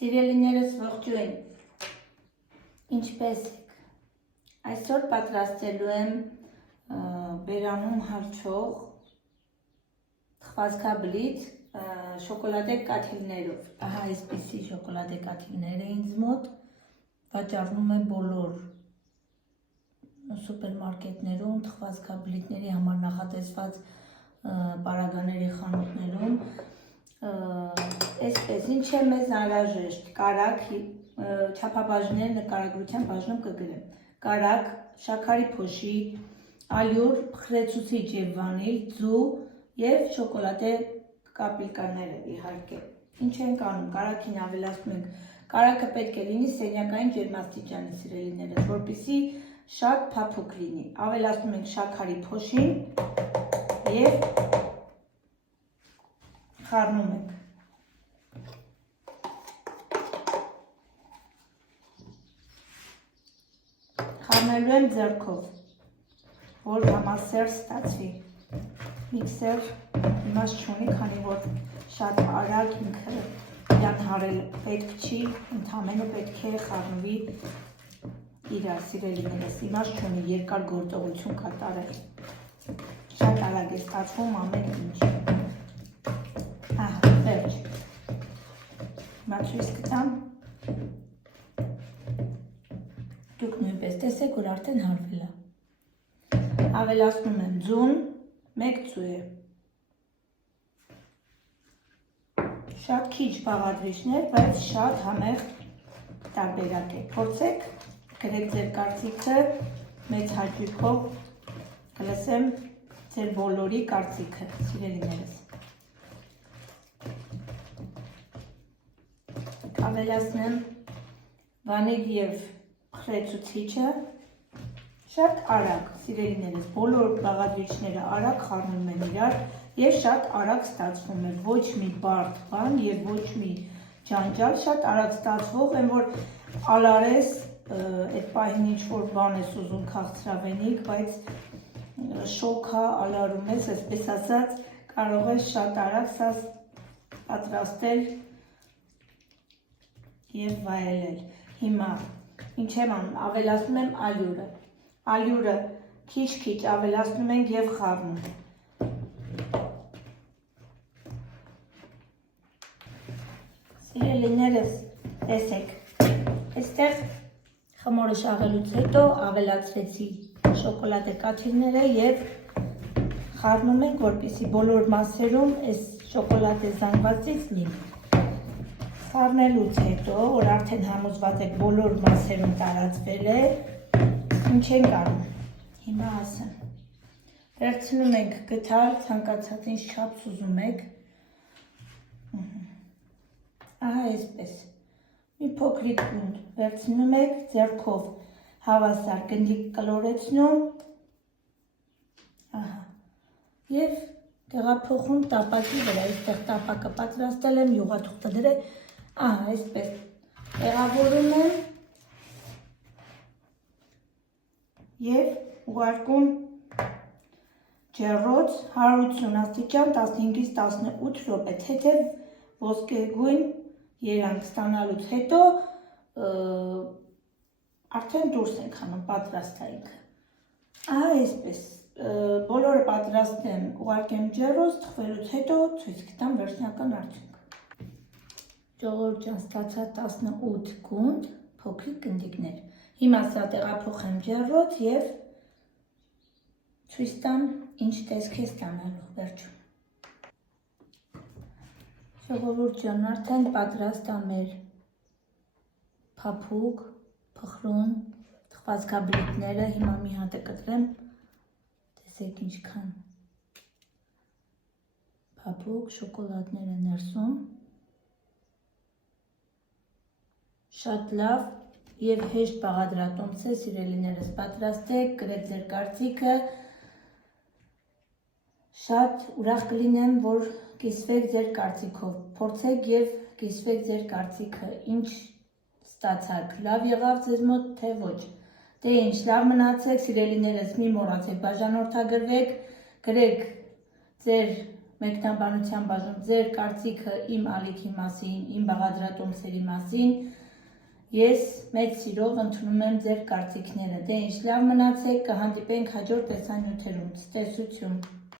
Սիրելիներս ողջույն, ինչպես եք, այսօր պատրաստելու եմ բերանում հարչող թխվածքաբլիթ շոկոլադե կաթիլներով, ահա այսպիսի շոկոլադե կաթիլներ է ինձ մոտ, վաճառվում է բոլոր սուպերմարկետներում, թխվածքաբլիթների համար նախատեսված պարագաների խանութներում, այսպես, ինչ է մեզ անհրաժեշտ, կարագ, չափաբաժներ նկարագրության բաժնում կգրեմ, կարագ, շաքարի փոշի, ալյուր, փխրեցուցիչ եւ վանիլ, ձու եւ շոկոլադե կապիկաները իհարկե։ Ինչ ենք անում, կարագին ավելացնում ենք, կարագը պետք է լինի սենյակային ջերմաստիճանի սիրելիներս, որպեսզի շատ փափուկ լինի, ավելացնում ենք շաքարի փոշին եւ խառնում ենք։ Խառնելու եմ ձեռքով, որ համասեր ստացվի։ Միքսեր իմաստ չունի, քանի որ շատ արագ ինքը իրան հարել պետք չի, ընդամենը պետք է խառնվի իրար, սիրելիներս, իմաստ չունի երկար գործողություն կատարել։ Շատ արագ է ստացվում ամեն ինչ։ Ահա, վերջ։ Հիմա ցույց կտամ։ Դուք նույնպես տեսեք, որ արդեն հարվել է։ Ավելացնում եմ ձուն, 1 ձու է։ Շատ քիչ բաղադրիչներ, բայց շատ համեղ տարբերակ է։ Փորձեք, գրեք ձեր կարծիքը, մեծ հաճույքով կլսեմ ձեր բոլորի կարծիքը, սիրելիներս։ Ավելացնեմ վանիլ եւ փխրեցուցիչը, շատ արագ, սիրելիներս, բոլոր բաղադրիչները արագ խառնում են իրար եւ շատ արագ ստացվում է, ոչ մի բարդ բան եւ ոչ մի ջանջալ, շատ արագ ստացվող, այն որ ալարես, այդ պահին ինչ որ բան ես ուզում քաղցրավենիք, բայց շոքա ալարում ես, այսպես ասած, կարող ես շատ արագ սա պատրաստել եւ վայելել։ Հիմա ինչ եմ անում, ավելացնում եմ ալյուրը, ալյուրը քիչ-քիչ ավելացնում ենք եւ խառնում։ Սիրելիներս, տեսեք, այստեղ խմորը շաղելուց հետո ավելացրեցի շոկոլադե կաթիլները եւ խառնում ենք, որպեսզի բոլոր մասերում այս շոկոլադե զանգվածից լինի։ Խառնելուց հետո, որ արդեն համոզված եք բոլոր մասերում տարածվել է, ինչ ենք անում, հիմա ասեմ, վերցնում ենք գդալ, ցանկացած ինչ չափս ուզում եք, ահա այսպես, մի փոքրիկ գունդ վերցնում եք, ձեռքով հավասար գնդիկ կլորեցնում, ահա, և տեղափոխում տապակի վրա, այստեղ տապակը պատրաստել եմ, յուղաթուղթը դրել, ահա, այսպես, տեղավորում եմ և ուղարկում ջեռոց 180 աստիճան 15-ից 18 րոպե, թեթև ոսկեգույն երանգ ստանալուց հետո արդեն դուրս ենք անում, պատրաստ է ինքը։ Ահա այսպես, բոլորը պատրաստ եմ, ուղարկեմ ջեռոց, թխվելուց հետո ցույց կտամ վերջնական արդյունքը։ Ժողովուրդ ջան, ստացա 18 գունդ փոքրիկ գնդիկներ։ Հիմա սա տեղափոխեմ ջեռոց եւ ցույց տամ ինչ տեսք է ստանալու վերջում։ Ժողովուրդ ջան, արդեն պատրաստ է մեր փափուկ, փխրուն թխվածքաբլիթները, հիմա մի հատ է կտրեմ, տեսեք ինչքան փափուկ շոկոլադներ է ներսում։ Շատ լավ եւ հեշտ բաղադրատոմս է, սիրելիներս, պատրաստեք, գրեք ձեր կարծիքը, շատ ուրախ կլինեմ, որ կիսվեք ձեր կարծիքով, փորձեք եւ կիսվեք ձեր կարծիքը, ինչ ստացաք, լավ եղավ ձեզ մոտ, թե ոչ, դե ինչ, լավ մնացեք, սիրելիներս, մի մոռացեք, բաժանորդագրվեք, գրեք ձեր մեկնաբանության բաժնում ձեր կարծիքը իմ ալիքի մասին, իմ բաղադրատոմսերի մասին։ Ես մեծ սիրով ընդունում եմ ձեր կարծիքները։ Դե ինչ, լավ մնացեք, կհանդիպենք հաջորդ տեսանյութերում։ Ցտեսություն։